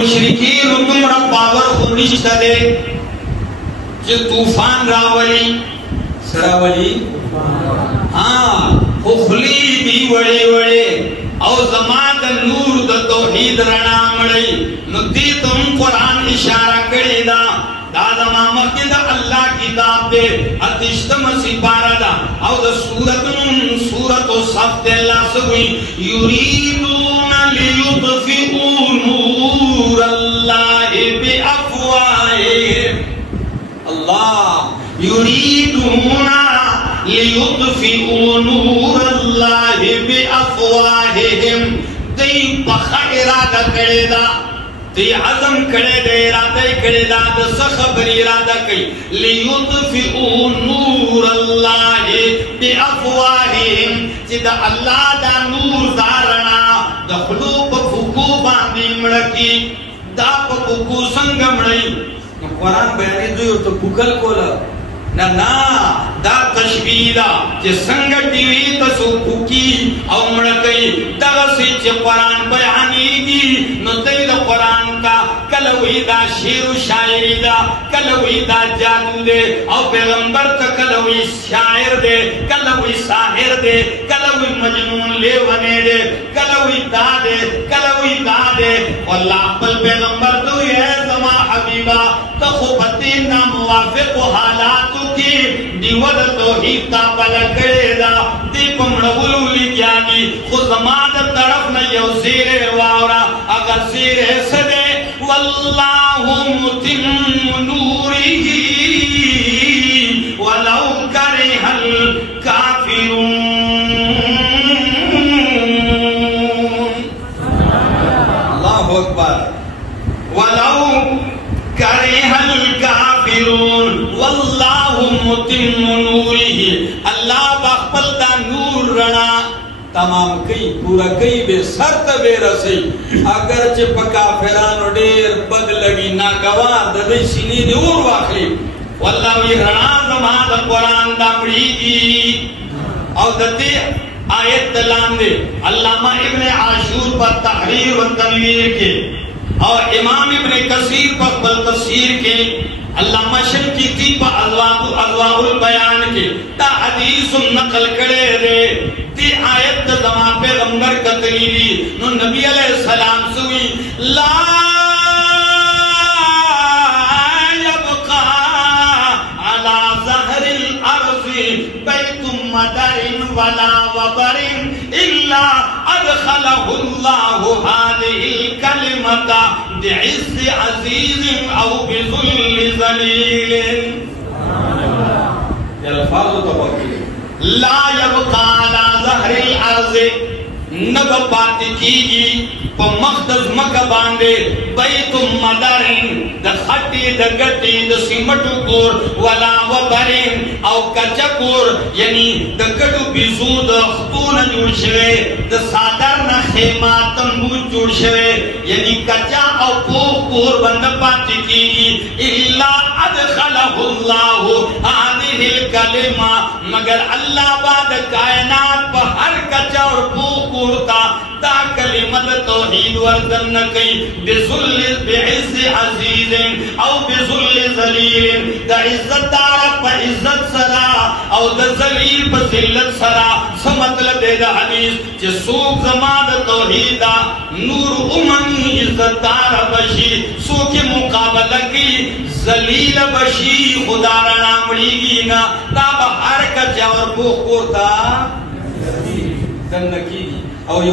मुश्रिकीन तुमरा पावर को निश्चित दे जो तूफान रावली सरावली हाँ खुली दी वड़े वड़े और जमात नूर द तौहीद रणा मड़ई नुदी तुम कुरान इशारा करेदा दादमा मस्जिद अल्लाह किताब दे अतिष्टम सिपारदा और सूरत सफ अल्लाह सुई युरीदून लियुत्फिऊ नूर अल्लाह बिअफवाहिहिम अल्लाह युरीदून लियुत्फिऊ नूर अल्लाह बिअफवाहिहिम ते बखा इरादा करेदा ते आजम करे दे इरादा करे दा सखबर इरादा कई लियुत्फिऊ नूर अल्लाह बिअफवाहिहिम जिदा अल्लाह दा नूर दारना दखलू बफुकू बांदी मड़की दा बफुकू संग मड़ई कुरान बयानी जो तो बुकल कोला ना ना दा तशबीदा जे संगति हुई तो सुकुकी और मड़कई दगसी जे कुरान बयानी दी न ते द कुरान का कलवी दा शेर शायरी दा कलवी दा जादू दे और पैगंबर त कलवी शायर दे कलवी साहिर दे कलवी मजनून ले बने दे कलवी दा दे अल्लाह बल पैगंबर तो ये जमा हबीबा तो खुबती ना मुवाफिक हालात की दिवद तौहीद ता बल करेदा दीप मड़बुली ज्ञानी खुद जमात तरफ न यो सिरे वावरा अगर सिरे सदे वल्लाहु मुतिम्मु नूरिही वलौ करिहल काफिरून अल्लाहु अकबर वलौ करिहल काफिरून वल्लाहु मुतिम्मु नूरिही अल्लाह बखपल दा नूर रणा तमाम कई पूरा कई बे शर्त बे रसी अगर चे पका फेरानो डेर बद लगी ना गवार ददे सीनी दे और वाखली वल्लाह ये रणा जमात कुरान दा पढ़ीगी और दते आयत दलान दे अल्लामा इब्ने आशूर पर तहरीर व तनवीर के और इमाम इब्ने कसीर पर तफसीर के अल्लामा शंकीती पर अल्वाउल बयान के ता हदीस नकल करे रे ती आयत जमा पैगंबर कतरीली नो नबी अलैहि सलाम सुई ला यबका अला ज़हरिल अर्ज़ि बैतुम मदरिन वला वबरिन इल्ला अदखलहु अल्लाहु हादिहिल कलिमता बिइज़्ज़ि अज़ीज़िन औ बिज़ुल्लि ज़लीलिन अल्फाज़ तवक्कुल ला यबका अला ज़हरिल अर्ज़ि नब बात कीगी प मखदस मका बांधे बैतुम मदरिन द खट्टी द गट्टी द सिमटू कोर वला वबरिन औ कचकोर यानी द गडू बिजू द खतून जुड़ शवे द सादर न खेमा तंबू जुड़ शवे यानी कच्चा औ कोर बंद बात कीगी इल्ला अदखलहु अल्लाहु हादिहिल कलिमा मगर अल्लाह बाद कायनात पर हर कच्चा और कोरता ता कलिमत तौहीद वर्दन न कई बिजुल्ल बिइज़्ज़ि अज़ीज़िन औ बिजुल्ल ज़लीलिन द इज्जतदार पर इज्जत सरा और द ज़लील पर ज़िल्लत सरा सो मतलब दे द हदीस जे सूक जमात तौहीदा नूर उमनी इज्जतदार बशी सो के मुकाबला की ज़लील बशी खुदा रणा मड़ीगी ना ताब हर का जवर को कोता दन की और यो